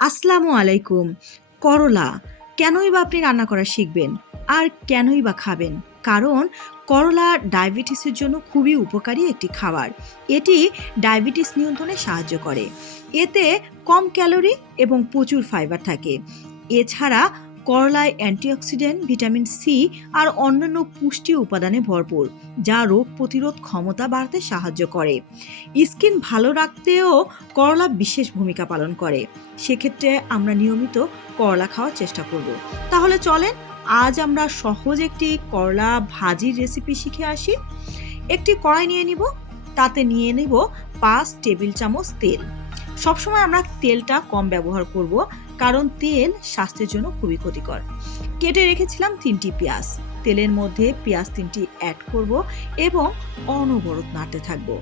আসসালামু আলাইকুম। করলা কেনই বা আপনি রান্না করা শিখবেন? আর কেনই বা খাবেন? কারণ করলা ডায়াবেটিসের জন্য খুবই উপকারী একটি খাবার। এটি ডায়াবেটিস নিয়ন্ত্রণে সাহায্য করে। এতে কম ক্যালোরি এবং প্রচুর ফাইবার থাকে। এছাড়া করলায় অ্যান্টিঅক্সিডেন্ট, ভিটামিন সি আর অন্যান্য পুষ্টি উপাদানে ভরপুর, যা রোগ প্রতিরোধ ক্ষমতা বাড়াতে সাহায্য করে। স্কিন ভালো রাখতেও করলা বিশেষ ভূমিকা পালন করে। সেক্ষেত্রে আমরা নিয়মিত করলা খাওয়ার চেষ্টা করব। তাহলে চলেন আজ আমরা সহজ একটি করলা ভাজির রেসিপি শিখে আসি। একটি কড়াই নিয়ে নিব, তাতে নিয়ে নিব 5 টেবিল চামচ তেল। সবসময় আমরা তেলটা কম ব্যবহার করব, কারণ তেল স্বাস্থ্যের জন্য খুবই ক্ষতিকর। কেটে রেখেছিলাম 3টি পেঁয়াজ। তেলের মধ্যে পেঁয়াজ 3টি অ্যাড করব এবং অনবরত নাড়তে থাকবো।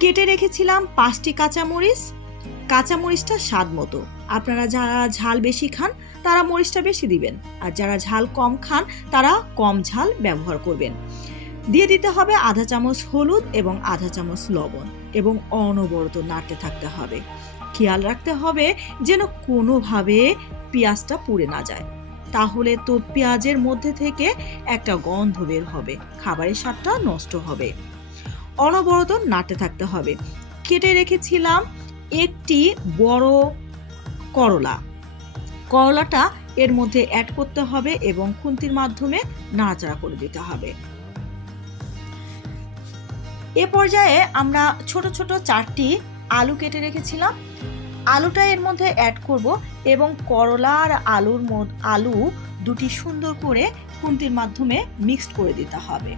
কেটে রেখেছিলাম 5টি কাঁচামরিচ। কাঁচামরিচটা স্বাদ মতো, আপনারা যারা ঝাল বেশি খান তারা মরিচটা বেশি দিবেন, আর যারা ঝাল কম খান তারা কম ঝাল ব্যবহার করবেন। দিয়ে দিতে হবে আধা চামচ হলুদ এবং আধা চামচ লবণ এবং অনবরত নাড়তে থাকতে হবে। খেয়াল রাখতে হবে যেন কোনোভাবে পেঁয়াজটা পুড়ে না যায়, তাহলে তো পেঁয়াজের মধ্যে থেকে একটা গন্ধ বের হবে, খাবারের স্বাদটা নষ্ট হবে। অনবরত নাড়তে থাকতে হবে। কেটে রেখেছিলাম একটি বড় করলা। করলাটা এর মধ্যে অ্যাড করতে হবে এবং খুন্তির মাধ্যমে নাড়াচাড়া করে দিতে হবে। এ পর্যায়ে আমরা ছোট ছোট 4টি আলু কেটে রেখেছিলাম। আলুটা এর মধ্যে অ্যাড করব এবং করলা আর আলু দুটি সুন্দর করে খুন্তির মাধ্যমে মিক্সড করে দিতে হবে।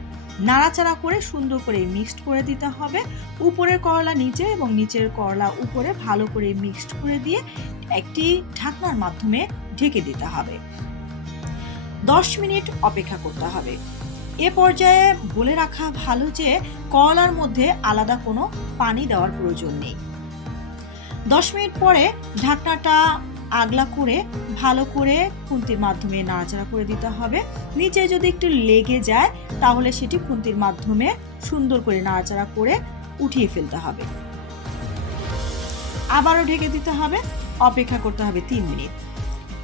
নাড়াচাড়া করে সুন্দর করে মিক্সড করে দিতে হবে। উপরের করলা নিচে এবং নিচের করলা উপরে ভালো করে মিক্সড করে দিয়ে একটি ঢাকনার মাধ্যমে ঢেকে দিতে হবে। 10 মিনিট অপেক্ষা করতে হবে। এ পর্যায়ে বলে রাখা ভালো যে করলার মধ্যে আলাদা কোনো পানি দেওয়ার প্রয়োজন নেই। 10 মিনিট পরে ঢাকনাটা আগলা করে ভালো করে খুন্তির মাধ্যমে নাড়াচাড়া করে দিতে হবে। নিচে যদি একটু লেগে যায় তাহলে সেটি খুন্তির মাধ্যমে সুন্দর করে নাড়াচাড়া করে উঠিয়ে ফেলতে হবে। আবারও ঢেকে দিতে হবে, অপেক্ষা করতে হবে 3 মিনিট।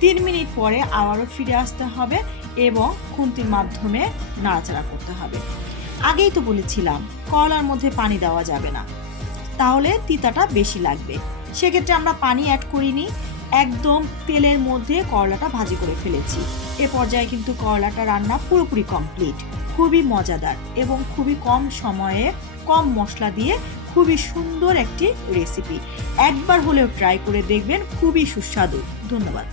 3 মিনিট পরে আবারও ফিরে আসতে হবে এবং খুন্তির মাধ্যমে নাড়াচাড়া করতে হবে। আগেই তো বলেছিলাম করলার মধ্যে পানি দেওয়া যাবে না, তাহলে তিতাটা বেশি লাগবে। সেক্ষেত্রে আমরা পানি অ্যাড করিনি, একদম তেলের মধ্যে করলাটা ভাজি করে ফেলেছি। এ পর্যায়ে কিন্তু করলাটা রান্না পুরোপুরি কমপ্লিট। খুবই মজাদার এবং খুবই কম সময়ে কম মশলা দিয়ে খুবই সুন্দর একটি রেসিপি। একবার হলেও ট্রাই করে দেখবেন, খুবই সুস্বাদু। ধন্যবাদ।